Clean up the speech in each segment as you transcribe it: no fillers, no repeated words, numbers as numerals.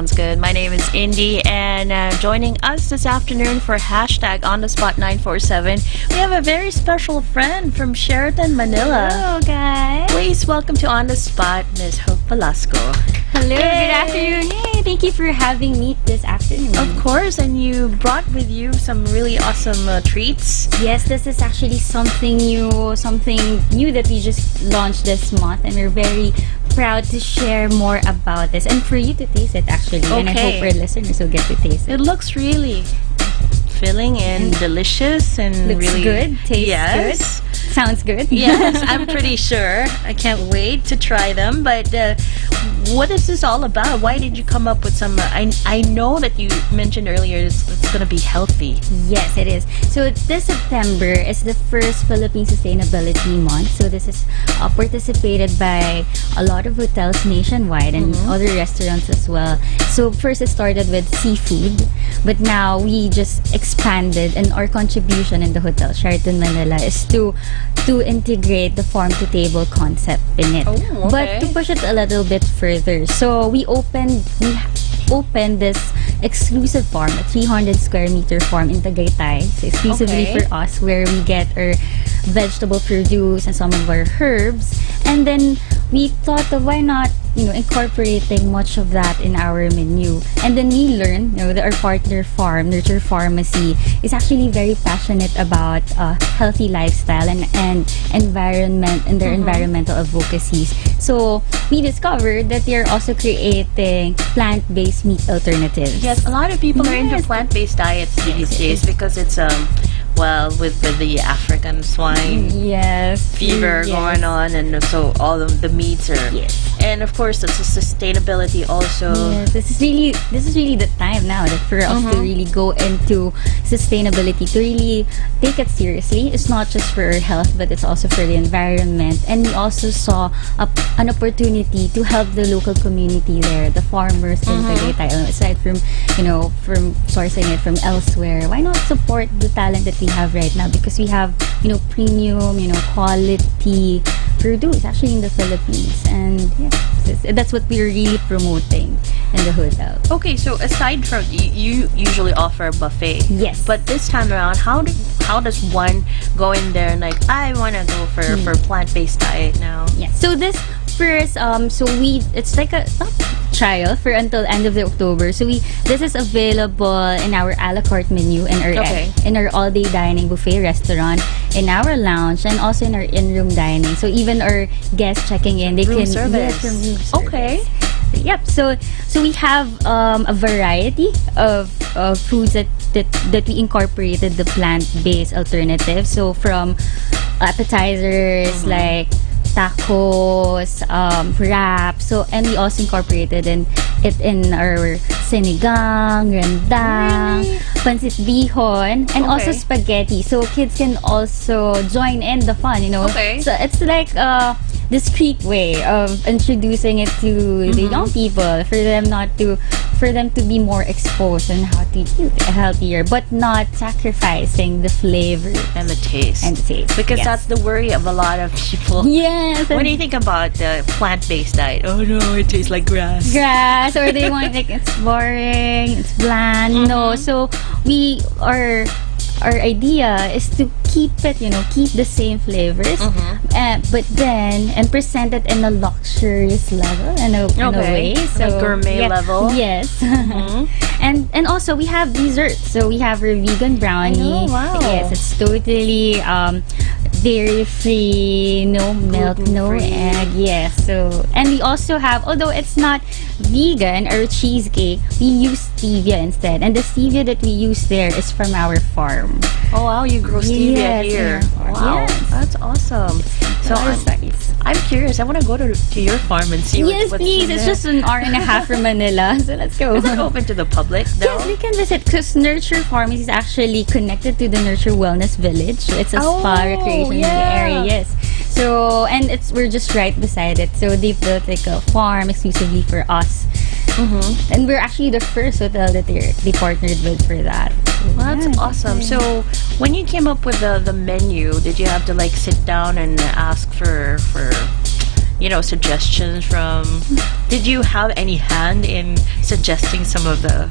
sounds good. My name is Indy, and joining us this afternoon for hashtag On The Spot 947, we have a very special friend from Sheraton, Manila. Hello, guys. Please welcome to On The Spot, Ms. Hope Velasco. Hello, Yay. good afternoon. Hey, thank you for having me this afternoon. Of course, and you brought with you some really awesome treats. Yes, this is actually something new that we just launched this month, and we're very proud to share more about this and for you to taste it actually. Okay. And I hope our listeners will get to taste it. It looks really filling and delicious and Looks really good, tastes yes. good. Sounds good. Yes, I'm pretty sure. I can't wait to try them. But what is this all about? Why did you come up with some? I know that you mentioned earlier it's going to be healthy. Yes, it is. So this September is the first Philippine Sustainability Month. So this is participated by a lot of hotels nationwide and other restaurants as well. So first it started with seafood, but now we just expanded, and our contribution in the hotel Sheraton Manila is to integrate the farm to table concept in it. Oh, okay. But to push it a little bit further, so we opened this exclusive farm, a 300 square meter farm in Tagaytay, so exclusively Okay. for us, where we get our vegetable produce and some of our herbs. And then we thought of why not, incorporating much of that in our menu. And then we learned, that our partner farm, Nurture Pharmacy, is actually very passionate about healthy lifestyle and environment and their environmental advocacies. So we discovered that they're also creating plant-based meat alternatives. Yes, a lot of people are into Yes. plant-based diets these days because it's with the African swine Yes. fever Yes. going on, and so all of the meats are. Yes. And of course, it's a sustainability also. Yes, this is really the time now that for us to really go into sustainability, to really take it seriously. It's not just for our health, but it's also for the environment. And we also saw an opportunity to help the local community there, the farmers in Tagaytay. Aside from sourcing it from elsewhere, why not support the talent that we have right now? Because we have premium, quality produce actually in the Philippines, and that's what we're really promoting in the hotel. Okay, so aside from you usually offer a buffet. Yes. But this time around, how does one go in there and like, I want to go for plant-based diet now? Yes. So this first, it's like a trial for until end of the October. So this is available in our a la carte menu in our all-day dining buffet restaurant, in our lounge, and also in our in-room dining. So even our guests checking in, they Room can service. from room service. Okay. Yep. So we have a variety of foods that we incorporated the plant-based alternatives. So from appetizers like tacos, wraps. So, and we also incorporated it in our sinigang, rendang, pancit bihon, and also Okay. spaghetti. So kids can also join in the fun, Okay. So it's like a discreet way of introducing it to the young people, for them to be more exposed on how to eat healthier, but not sacrificing the flavor And the taste. Because yes. that's the worry of a lot of people. Yes. When do you think about the plant-based diet? Oh no, it tastes like grass. grass, or they want like it's boring, it's bland. No, so our idea is to keep it, keep the same flavors, but then present it in a luxurious level in a way. So a gourmet level. Yes. And also we have desserts. So we have our vegan brownie. Oh, wow. Yes, it's totally dairy free, no milk, no Gluten-free. egg. Yes. So, and we also have, although it's not vegan or cheesecake, we use stevia instead. And the stevia that we use there is from our farm. Oh wow, you grow stevia Yes, here. yeah. Wow, Yes. that's awesome. So I'm curious. I want to go to your farm and see Yes, what's please. in It's there. just an hour and a half from Manila. So let's go. Is it open to the public? No? Yes, we can visit because Nurture Pharmacy is actually connected to the Nurture Wellness Village. It's a spa recreation in the area. Yes. So, and we're just right beside it. So they built like a farm exclusively for us. And we're actually the first hotel that they partnered with for that. Well, that's Yeah, awesome. So when you came up with the menu, did you have to like sit down and ask for suggestions from Did you have any hand in suggesting some of the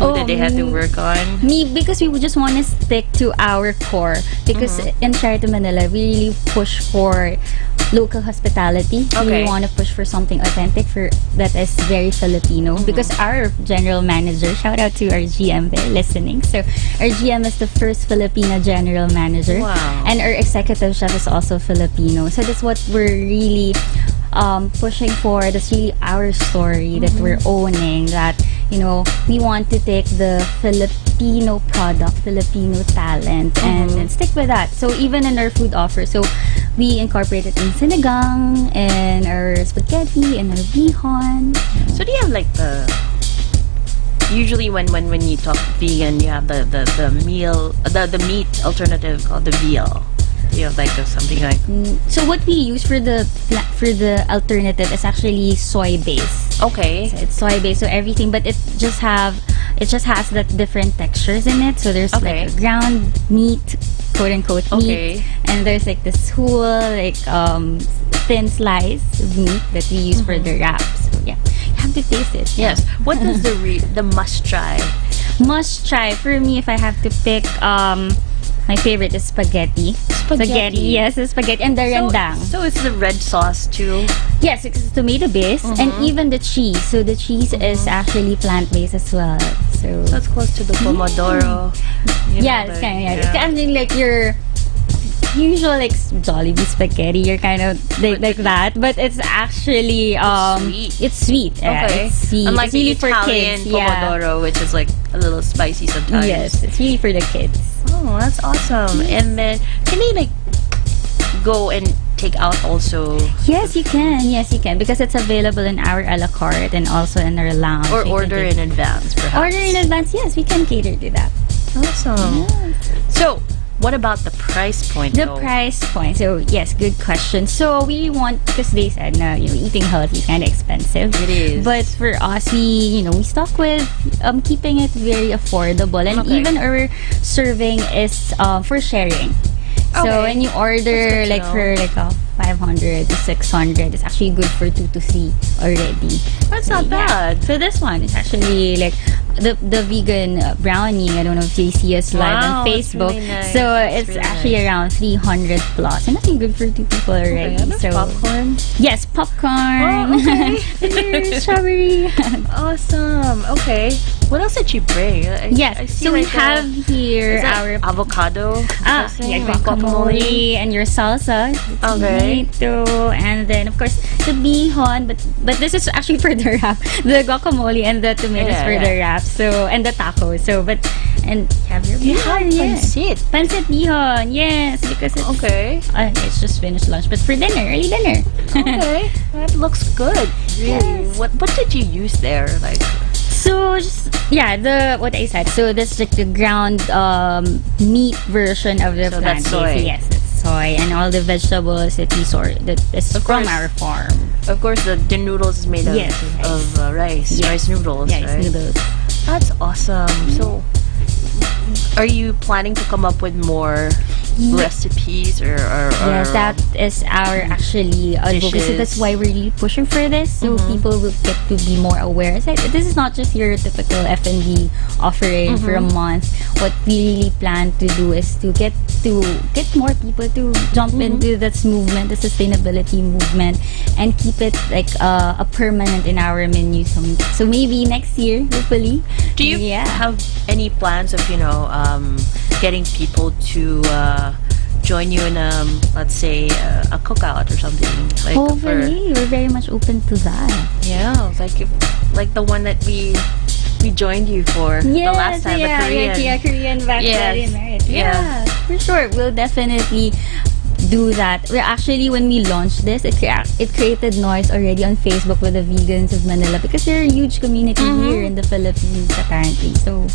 food that they had to work on? Me, because we would just want to stick to our core. Because in Sheraton, Manila, we really push for local hospitality. We really want to push for something authentic that is very Filipino. Because our general manager, shout out to our GM there listening. So our GM is the first Filipina general manager. Wow. And our executive chef is also Filipino. So that's what we're really pushing for. That's really our story that we're owning, that we want to take the Filipino product, Filipino talent, and stick with that. So even in our food offer, so we incorporated in sinigang and our spaghetti and our bihon. So do you have like usually when you talk vegan, you have the meat alternative called the veal. Do you have like something like? So what we use for the alternative is actually soy based. Okay. So it's soy based, so everything, but it just has that different textures in it. So there's like a ground meat, quote unquote meat, and there's like this whole like thin slice of meat that we use for the wraps. So yeah, you have to taste it. Yes. What is the must try? Must try for me, if I have to pick, my favorite is spaghetti. Spaghetti, yes, it's spaghetti. And the rendang. So it's the red sauce too? Yes, it's tomato based, and even the cheese. So the cheese is actually plant based as well. So it's close to the pomodoro. It's kind of, it's kind of like your usual like Jollibee spaghetti. You're kind of like that, but it's actually sweet. It's sweet. Yeah, it's sweet. Unlike it's really the for Italian kids. pomodoro, which is like a little spicy sometimes. Yes, it's really for the kids. Oh, that's awesome. And then can they like go and take out also? Yes, you can. Yes, you can, because it's available in our a la carte and also in our lounge. Or order in advance, perhaps. Order in advance. Yes, we can cater to that. Awesome. Yes. So, what about the price point? The price point. So yes, good question. So we want, because they said na eating healthy is kind of expensive. It is. But for us, we stuck with keeping it very affordable, and even our serving is for sharing. So when you order like for like 500 to 600, it's actually good for 2 to 3 already. That's not bad. So this one is actually like the vegan brownie. I don't know if you see us live on Facebook. Really nice. So it's really actually around 300 plus, and that's good for 2 people already. So popcorn. yes, popcorn. Oh, okay. There's strawberry. Awesome. Okay. What else did you bring? Yes. I see So we like have here our avocado. Guacamole and your salsa. Okay. Tomato, and then of course the bihon, but this is actually for the wrap. The guacamole and the tomatoes for the wrap. So and the tacos. So and have your bihon. Pancit. Pancit bihon. Yes, because it's just finished lunch, but for dinner, early dinner. Okay, that looks good. Really. Yes. What did you use there? Like. So just what I said. So that's like the ground meat version of the plant. That's soy. Yes, it's soy, and all the vegetables that we sort that is from our farm. Of course, the noodles is made of rice. Yes. Rice noodles. Rice right? noodles. That's awesome. So, are you planning to come up with more recipes or yes, that is our actually advocacy. So that's why we're really pushing for this, so people will get to be more aware. So this is not just your typical F&B offering for a month. What we really plan to do is to get more people to jump into this movement, the sustainability movement, and keep it like a permanent in our menu. So maybe next year, hopefully. Do you have any plans of getting people to join you in let's say a cookout or something? Like hopefully, we're very much open to that. Yeah, like the one that we joined you for the last time, the Korean. Korean bachelorette marriage. Yeah, for sure. We'll definitely do that. Well, actually, when we launched this, it created noise already on Facebook with the vegans of Manila, because they're a huge community here in the Philippines apparently. So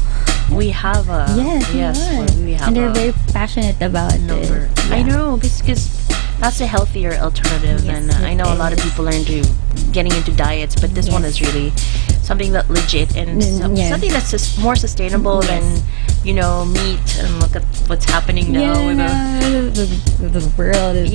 we have a we have and they're very passionate about it. Yeah. I know, because that's a healthier alternative, and I know a lot of people are getting into diets, but this one is really something that legit and something that's just more sustainable than meat. And look at what's happening now with the world.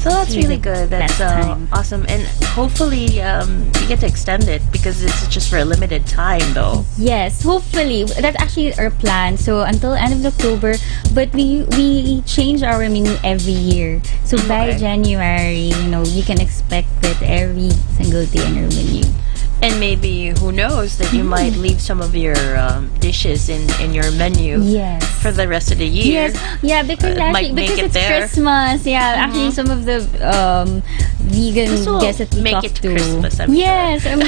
So that's really good. That's time. awesome. And hopefully you get to extend it because it's just for a limited time though. Yes, hopefully. That's actually our plan. So until end of October, but we change our menu every year. So by Okay. January, you can expect it every single day in our menu. And maybe, who knows, that you might leave some of your dishes in your menu Yes. for the rest of the year. Yes, yeah, because It might actually, make because it it's there. Christmas, yeah, actually some of the vegan This will guests that we make talk it to. Christmas, I'm yes, I'm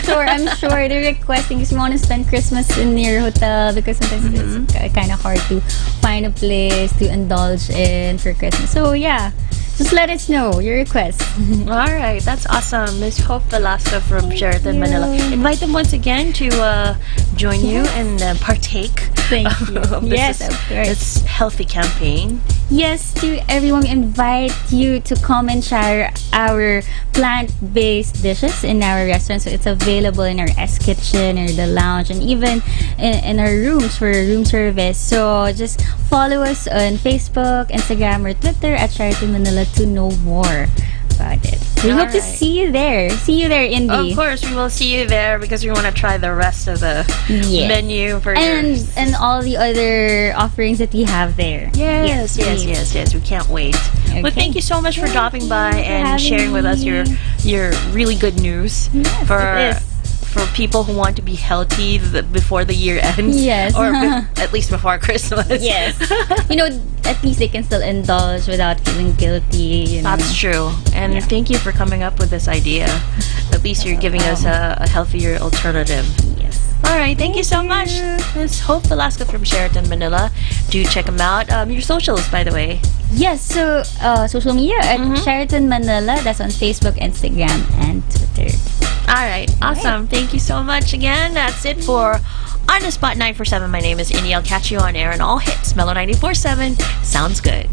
sure they're requesting because we want to spend Christmas in their hotel because sometimes it's kind of hard to find a place to indulge in for Christmas. So yeah, just let us know your request. All right, that's awesome. Miss Hope Velasco from Sheraton, Manila. Invite them once again to join you and partake Thank you. of Yes, this, of course. this healthy campaign. Yes, to everyone, we invite you to come and share our plant-based dishes in our restaurant. So it's available in our S Kitchen or the lounge and even in our rooms for room service. So just follow us on Facebook, Instagram, or Twitter at Sheraton Manila to know more about it. We hope to Alright. see you there. See you there, Indy. Of course, we will see you there because we want to try the rest of the Yes. menu for And your... and all the other offerings that we have there. Yes, please. We can't wait. Well, Okay. thank you so much for dropping by you for and having sharing with us me. your really good news Yes, for it is. for people who want to be healthy before the year ends. Yes. Or at least before Christmas. Yes. At least they can still indulge without feeling guilty. That's true. And Yeah. thank you for coming up with this idea. At least you're giving us a healthier alternative. Yes. All right, thank you so much, Miss Hope Velasco from Sheraton, Manila. Do check them out. Your socials, by the way. Yes, so social media at Sheraton Manila. That's on Facebook, Instagram, and Twitter. All right, awesome. Thank you so much again. That's it for On the Spot 947. My name is Indy. I'll catch you on air on all hits. Mellow 94.7. Sounds good.